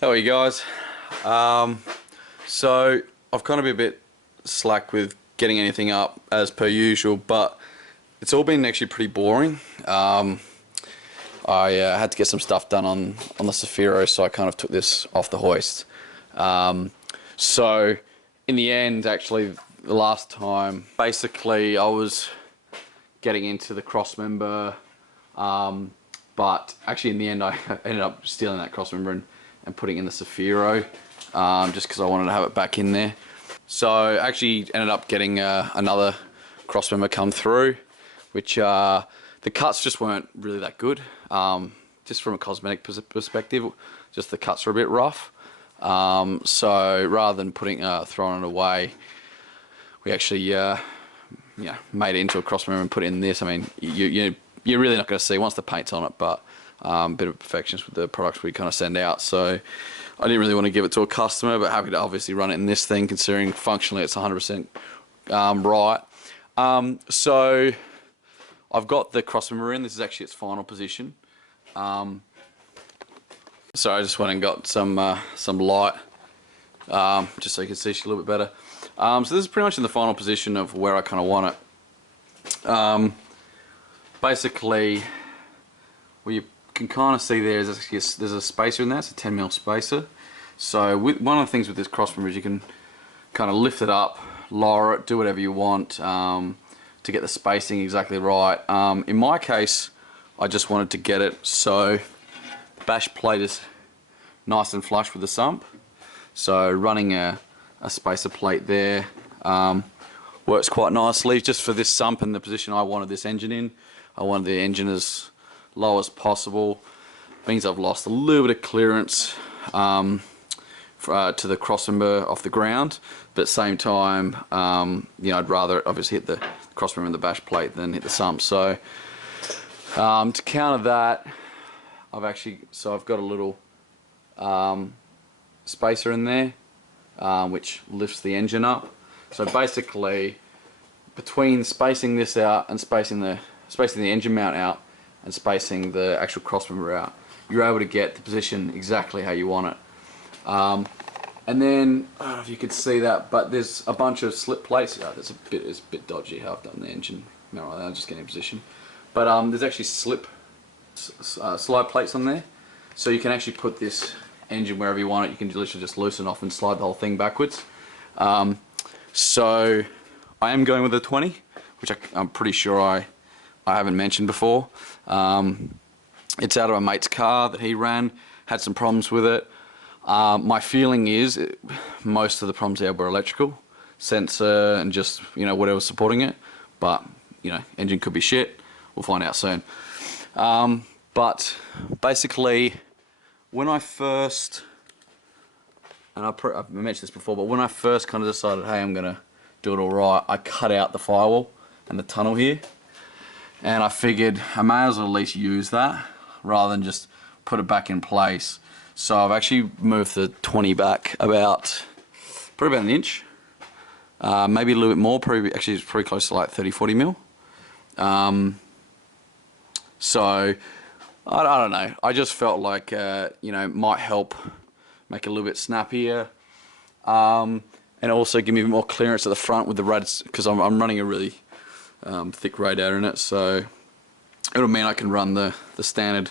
How are you guys? So I've kind of been a bit slack with getting anything up as per usual, but it's all been actually pretty boring. I had to get some stuff done on the Saphiro, so I kind of took this off the hoist. So in the end, actually, the last time, basically I was getting into the crossmember, but actually in the end I ended up stealing that crossmember and putting it in the Saphiro, just because I wanted to have it back in there. So I actually ended up getting another crossmember come through, which the cuts just weren't really that good. Just from a cosmetic perspective, just the cuts were a bit rough. So rather than throwing it away, we actually made it into a crossmember and put it in this. I mean, you're really not going to see once the paint's on it, but a bit of perfections with the products we kind of send out. So I didn't really want to give it to a customer, but happy to obviously run it in this thing, considering functionally it's 100% right. So I've got the crossmember in. This is actually its final position. So I just went and got some light, just so you can see a little bit better. So this is pretty much in the final position of where I kind of want it. Basically, what you can kind of see there is there's a spacer in there. It's a 10mm spacer. So one of the things with this crossmember is you can kind of lift it up, lower it, do whatever you want to get the spacing exactly right. In my case, I just wanted to get it so the bash plate is nice and flush with the sump. So running a spacer plate there works quite nicely just for this sump and the position I wanted this engine in. I wanted the engine as low as possible. Means I've lost a little bit of clearance to the crossmember off the ground, but at the same time, I'd rather obviously hit the crossmember and the bash plate than hit the sump. So to counter that, I've got a little spacer in there, which lifts the engine up. So basically, between spacing this out and spacing the engine mount out and spacing the actual crossmember out, you're able to get the position exactly how you want it. And then, I don't know if you could see that, but there's a bunch of slip plates. It's a bit dodgy how I've done the engine mount right there, just getting in position. But there's actually slide plates on there, so you can actually put this engine wherever you want it. You can literally just loosen off and slide the whole thing backwards. So I am going with a 20, which I'm pretty sure I haven't mentioned before. It's out of a mate's car that he ran, had some problems with it. My feeling is most of the problems there were electrical, sensor and just whatever's supporting it, but engine could be shit. We'll find out soon. But basically, when I first, and I've mentioned this before, but when I first kind of decided, hey, I'm gonna do it all right, I cut out the firewall and the tunnel here, and I figured I may as well at least use that rather than just put it back in place. So I've actually moved the 20 back probably about an inch, maybe a little bit more. Actually, it's pretty close to like 30-40 mil. So I don't know. I just felt like might help make it a little bit snappier, and also give me a bit more clearance at the front with the radiator, because I'm running a really thick radiator in it. So it'll mean I can run the standard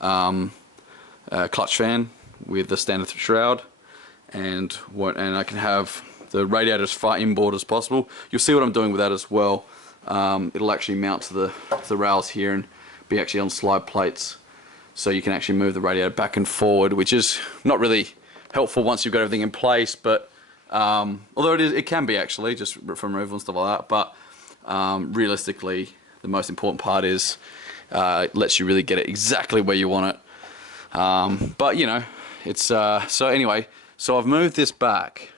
clutch fan with the standard shroud, and I can have the radiator as far inboard as possible. You'll see what I'm doing with that as well. It'll actually mount to the rails here and be actually on slide plates, so you can actually move the radiator back and forward, which is not really helpful once you've got everything in place, but although it can be actually just from removal and stuff like that. But realistically, the most important part is it lets you really get it exactly where you want it. But it's so anyway. So I've moved this back.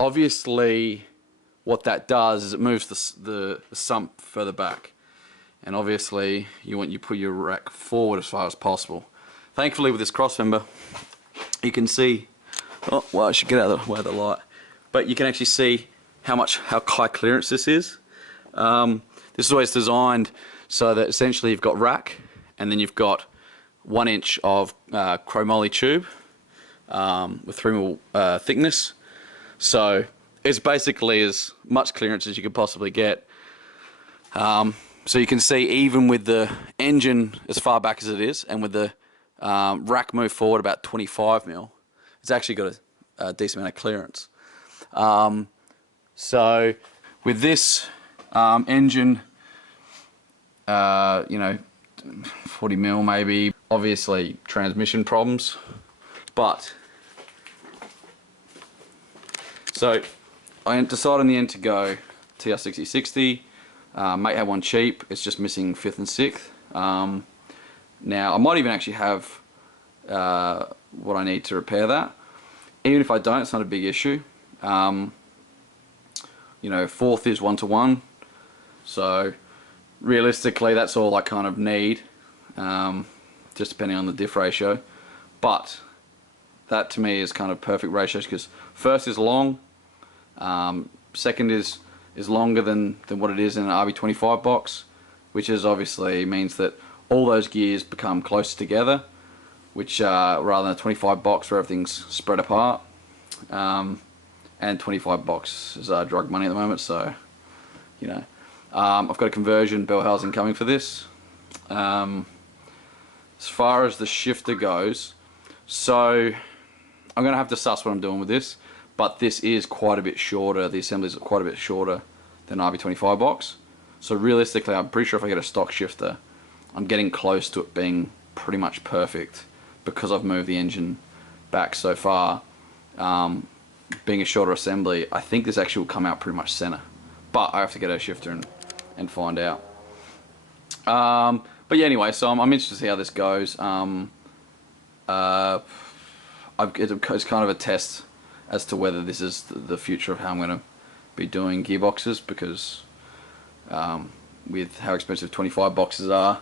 Obviously, what that does is it moves the sump further back, and obviously you put your rack forward as far as possible. Thankfully, with this crossmember, you can see. Oh, well, I should get out of the way of the light, but you can actually see how high clearance this is. This is always designed so that essentially you've got rack, and then you've got 1 inch of chromoly tube with 3mm thickness. So it's basically as much clearance as you could possibly get. So you can see, even with the engine as far back as it is, and with the rack moved forward about 25mm, it's actually got a decent amount of clearance. So with this engine, you know, 40mm maybe, obviously transmission problems, but so I decided in the end to go TR6060. Mate had one cheap, it's just missing 5th and 6th. Now I might even actually have what I need to repair that. Even if I don't, it's not a big issue. You know, 4th is 1:1, so realistically that's all I kind of need, just depending on the diff ratio. But that to me is kind of perfect ratios, because 1st is long, 2nd is longer than what it is in an RB25 box, which is obviously means that all those gears become closer together, which rather than a 25 box where everything's spread apart. And 25 boxes are drug money at the moment, so you know. I've got a conversion bell housing coming for this. As far as the shifter goes, so I'm going to have to suss what I'm doing with this, but this is quite a bit shorter, the assemblies are quite a bit shorter than RB25 box. So realistically, I'm pretty sure if I get a stock shifter, I'm getting close to it being pretty much perfect, because I've moved the engine back so far. Being a shorter assembly, I think this actually will come out pretty much center, but I have to get a shifter and find out. But yeah, anyway, so I'm interested to see how this goes. It's kind of a test as to whether this is the future of how I'm going to be doing gearboxes, because with how expensive 25 boxes are,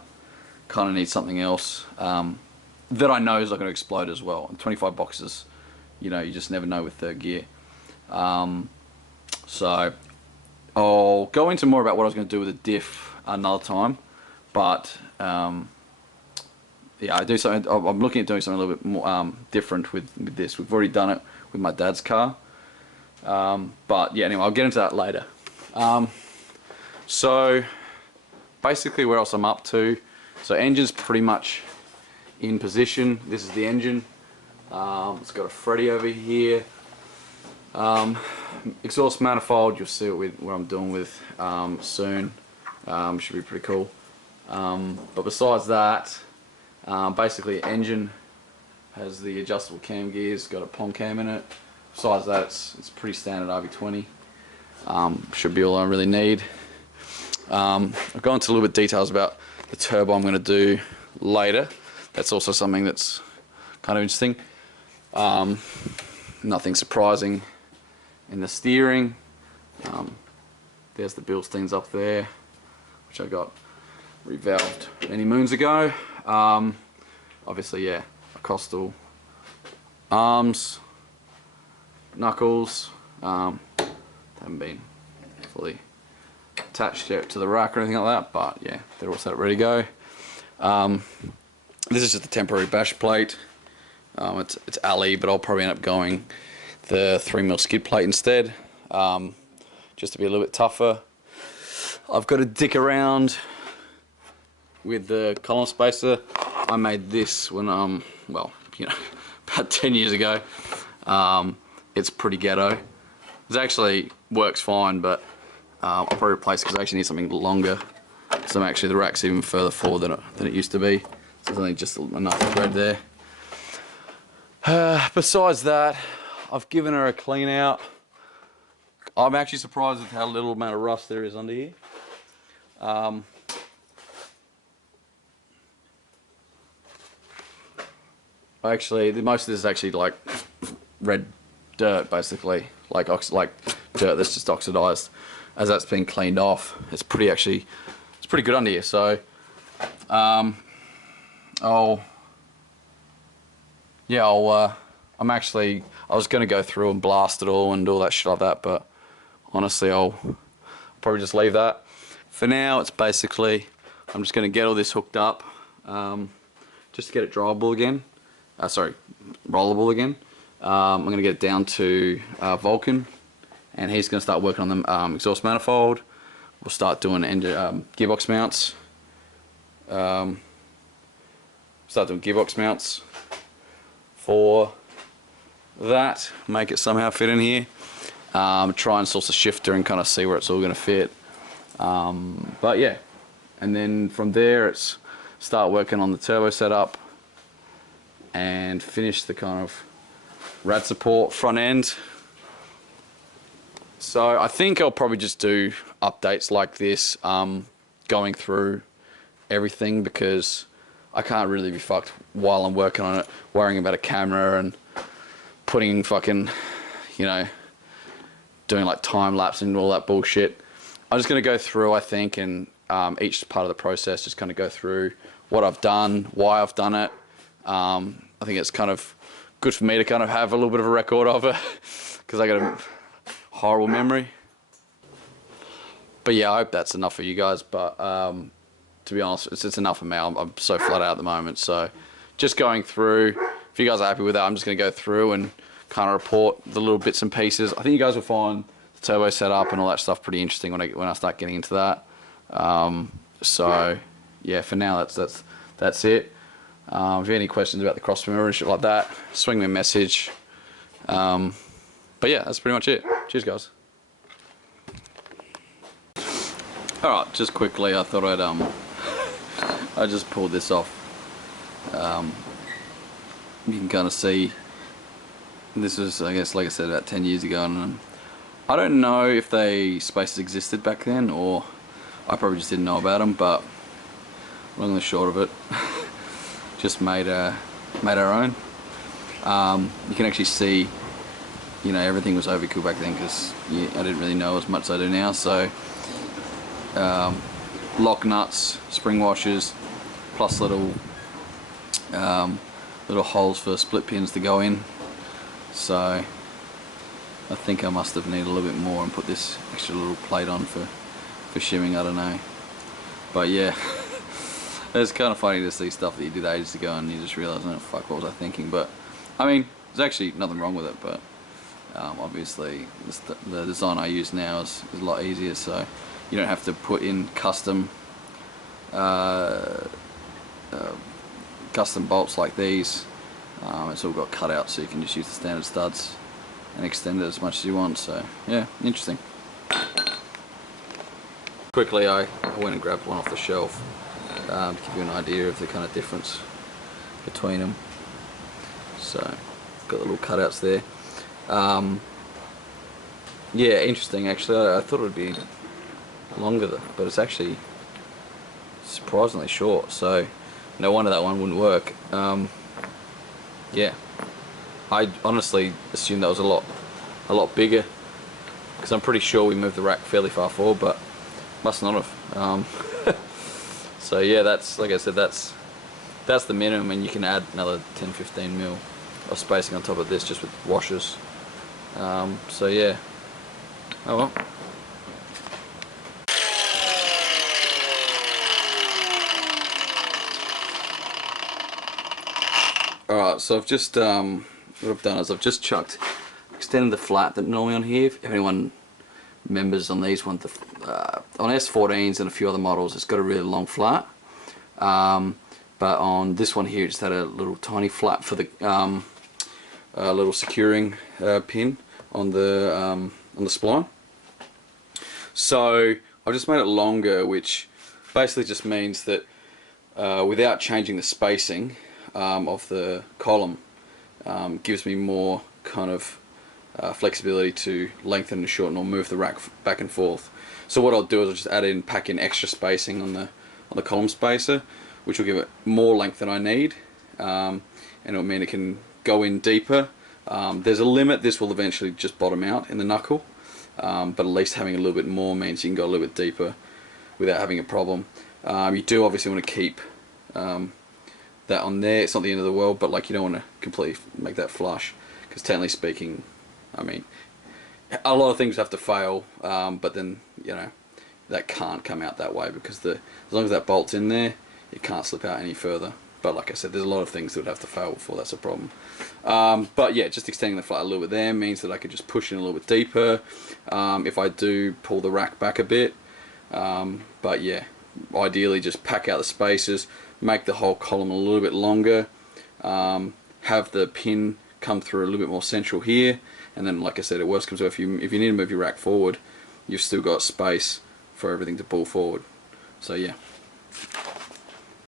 kind of need something else that I know is not going to explode as well. And 25 boxes, you know, you just never know with third gear. So I'll go into more about what I was going to do with the diff another time, but yeah, I'm looking at doing something a little bit more different with this. We've already done it with my dad's car, but yeah, anyway, I'll get into that later. So basically where else I'm up to, so engine's pretty much in position. This is the engine. It's got a Freddy over here. Exhaust manifold, you'll see what I'm doing with soon. Should be pretty cool. But besides that, basically engine has the adjustable cam gears, got a pom cam in it. Besides that, it's pretty standard RB20. Should be all I really need. I'll go into a little bit details about the turbo I'm going to do later. That's also something that's kind of interesting. Nothing surprising in the steering. There's the Bilsteins up there, which I got revalved many moons ago. Obviously, yeah, Costal arms, knuckles, haven't been fully attached yet to the rack or anything like that, but yeah, they're all set ready to go. This is just a temporary bash plate. It's alley, but I'll probably end up going the 3mm skid plate instead, just to be a little bit tougher. I've got to dick around with the column spacer. I made this when well, you know, about 10 years ago. It's pretty ghetto. It actually works fine, but I'll probably replace it because I actually need something longer. So actually the rack's even further forward than it used to be. So there's only just enough thread there. Besides that, I've given her a clean out. I'm actually surprised with how little amount of rust there is under here. Actually, most of this is actually like red dirt, basically, like dirt that's just oxidized. As that's been cleaned off, it's pretty good under here. So, I was going to go through and blast it all and do all that shit like that, but honestly, I'll probably just leave that. For now, it's basically, I'm just going to get all this hooked up. just to get it dryable again. Sorry, rollable again. I'm going to get it down to Vulcan, and he's going to start working on the exhaust manifold. We'll start doing gearbox mounts. Start doing gearbox mounts for that. Make it somehow fit in here. Try and source a shifter and kind of see where it's all going to fit. But yeah, and then from there it's start working on the turbo setup and finish the kind of rad support front end. So I think I'll probably just do updates like this, going through everything, because I can't really be fucked while I'm working on it, worrying about a camera and putting fucking, you know, doing like time lapse and all that bullshit. I'm just going to go through, I think, and each part of the process, just kind of go through what I've done, why I've done it. I think it's kind of good for me to kind of have a little bit of a record of it, because I got a horrible memory. But yeah, I hope that's enough for you guys. But to be honest, it's enough for me. I'm so flat out at the moment. So just going through, if you guys are happy with that, I'm just going to go through and kind of report the little bits and pieces. I think you guys will find the turbo setup and all that stuff pretty interesting when I start getting into that. So yeah, for now that's it. If you have any questions about the cross member and shit like that, swing me a message. But yeah, that's pretty much it. Cheers, guys. Alright, just quickly, I thought I just pulled this off. You can kind of see, this was, I guess, like I said, about 10 years ago, and I don't know if spaces existed back then, or I probably just didn't know about them, but long and the short of it, just made our own. You can actually see, you know, everything was overkill back then, because I didn't really know as much as I do now. So lock nuts, spring washers, plus little holes for split pins to go in. So I think I must have needed a little bit more and put this extra little plate on for shimming, I don't know. But yeah, it's kind of funny to see stuff that you did ages ago and you just realise, oh fuck, what was I thinking? But I mean, there's actually nothing wrong with it, but obviously the design I use now is a lot easier, so you don't have to put in custom bolts like these. It's all got cutouts, so you can just use the standard studs and extend it as much as you want. So yeah, interesting. Quickly, I went and grabbed one off the shelf to give you an idea of the kind of difference between them. So got the little cutouts there. Yeah, interesting actually. I thought it would be longer, but it's actually surprisingly short, so no wonder that one wouldn't work. Yeah, I honestly assumed that was a lot bigger, because I'm pretty sure we moved the rack fairly far forward, but must not have. So yeah, that's, like I said, that's the minimum, and you can add another 10-15 mil of spacing on top of this just with washers. So yeah, oh well. Alright, so I've just, what I've done is I've just extended the flat that normally on here. If anyone remembers on these ones, on S14s and a few other models, it's got a really long flat. But on this one here, it just had a little tiny flat for the little securing pin on the spline. So I've just made it longer, which basically just means that without changing the spacing of the column, gives me more kind of flexibility to lengthen and shorten or move the rack back and forth. So what I'll do is I'll just pack in extra spacing on the column spacer, which will give it more length than I need, and it'll mean it can go in deeper. There's a limit. This will eventually just bottom out in the knuckle, but at least having a little bit more means you can go a little bit deeper without having a problem. You do obviously want to keep that on there. It's not the end of the world, but like, you don't want to completely make that flush, because technically speaking, I mean, a lot of things have to fail, but then, you know, that can't come out that way, because as long as that bolt's in there, it can't slip out any further. But like I said, there's a lot of things that would have to fail before that's a problem. But yeah, just extending the flat a little bit there means that I could just push in a little bit deeper if I do pull the rack back a bit. But yeah, ideally just pack out the spaces, make the whole column a little bit longer, have the pin come through a little bit more central here, and then like I said, it worst comes to if you need to move your rack forward, you've still got space for everything to pull forward. So yeah.